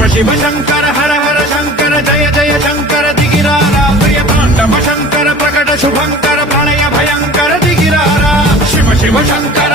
शिव शिव शंकर हर हर शंकर जय जय शंकर दिगिरारा प्रिय तांडव शंकर प्रकट शुभंकर प्रणय भयंकर दिगिरारा शिव शिव शंकर